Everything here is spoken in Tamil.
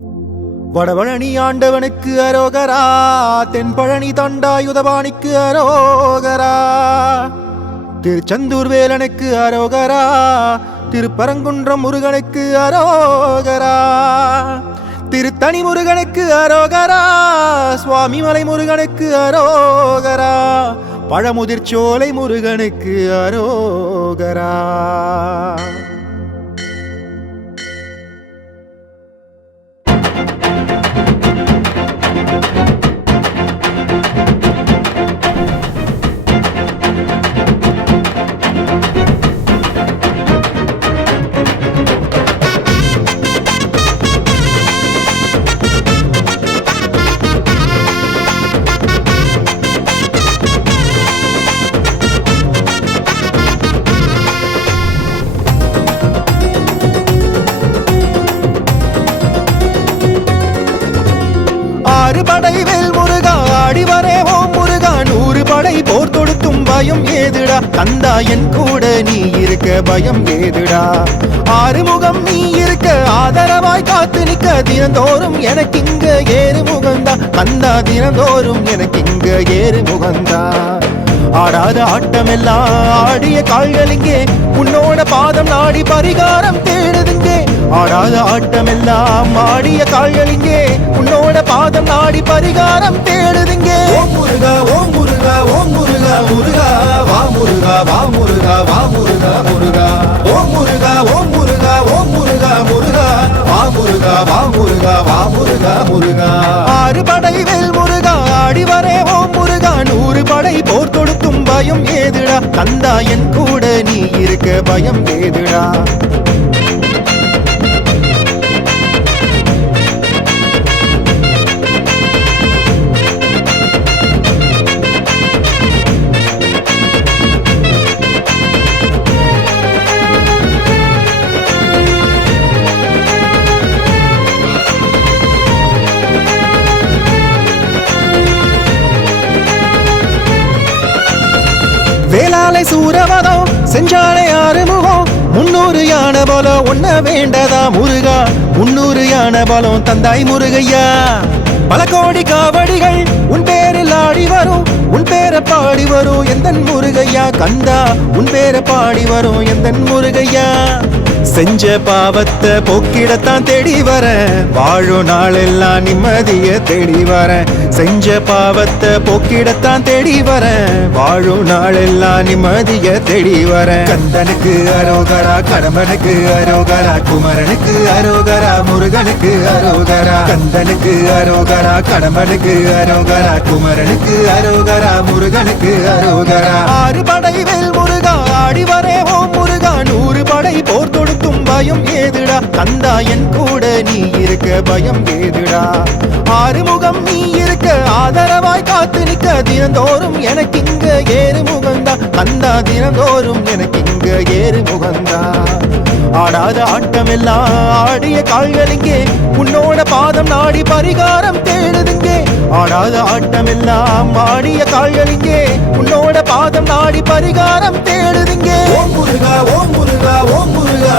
வடபழனி ஆண்டவனுக்கு அரோகரா, தென்பழனி தண்டாயுதபாணிக்கு அரோகரா, திருச்செந்தூர் வேலனுக்கு அரோகரா, திருப்பரங்குன்றம் முருகனுக்கு அரோகரா, திருத்தணி முருகனுக்கு அரோகரா, சுவாமிமலை முருகனுக்கு அரோகரா, பழமுதிர்ச்சோலை முருகனுக்கு அரோகரா. படைவேல் முருகா ஆடிவரே ஓம் முருகா, 100 படை போர் தொடுத்தும் பயம் ஏதுடா, கந்தா என் கூட நீ இருக்க பயம் ஏதுடா. ஆறுமுகம் நீ இருக்க ஆதரவாய் காத்து நிற்க, தினந்தோறும் எனக்கு இங்க ஏறு முகந்தா கந்தா, தினந்தோறும் எனக்கு இங்க ஏறு முகந்தா. ஆடாத ஆட்டமெல்லாம் ஆடிய கால்கள் இங்கே, உன்னோட பாதம் நாடி பரிகாரம் தேடுதுங்கே. ஆடாத ஆட்டமெல்லாம் ஆடிய கால்கள் இங்கே, உன்னோட பாதம் நாடி பரிகாரம் தேடுதுங்கே. ஓம் முருகா ஓம் முருகா ஓம் முருகா முருகா, வா முருகா வா முருகா வா முருகா முருகா. ஓம் முருகா ஓம் முருகா ஓம் முருகா முருகா, வா முருகா வா முருகா வா முருகா முருகா. 6 படைவேல் முருகா ஆடிவரே ஓம் முருகா, 100 படை போர் தொடுத்தும் பயம் ஏதுடா, கந்தா என் கூட நீ இருக்க பயம் ஏதுடா. வேளாலை சூரவதம் செஞ்சாலே ஆறுமுகம், 300 யானை பலம் ஒன்ன வேண்டதா முருகா, 300 யானை பலம் தந்தாய் முருகையா. பல கோடி காவடிகள் உன் பேரில் ஆடி வரும், உன் பேரை பாடி வரும் எந்தன் முருகையா கந்தா, உன் பேரை பாடி வரும் எந்தன் முருகையா. செஞ்ச பாவத்தை போக்கிடத்தான் தேடி வர, வாழும் நாளெல்லாம் நிம்மதிய தேடி வர. செஞ்ச பாவத்தை போக்கிடத்தான் தேடி வர, வாழும் நாளெல்லாம் நிம்மதிய தேடி வர. கந்தனுக்கு அரோகரா, கடம்பனுக்கு அரோகரா, குமரனுக்கு அரோகரா, முருகனுக்கு அரோகரா. கந்தனுக்கு அரோகரா, கடம்பனுக்கு அரோகரா, குமரனுக்கு அரோகரா, முருகனுக்கு அரோகரா. 6 படைவேல் முருகா ஆடிவரே ஓம் முருகா, 100 படை போர் தொடுத்தும் பயம் ஏதுடா, கந்தா என் கூட நீ இருக்க பயம் ஏதுடா. ஆறுமுகம் நீ இருக்க ஆதரவாய் காத்து நிற்க, தினந்தோறும் எனக்கு இங்க ஏறு முகந்தா கந்தா, தினந்தோறும் எனக்கு இங்க ஏறு முகந்தா. ஆடாத ஆட்டமெல்லாம் ஆடிய கால்கள் இங்கே, உன்னோட பாதம் நாடி பரிகாரம் தேடுதுங்கே. ஆடாத ஆட்டமெல்லாம் ஆடிய கால்கள் இங்கே, உன்னோட பாதம் நாடி பரிகாரம் தேடுதுங்கே. ஓம் முருகா ஓம் முருகா ஓம் முருகா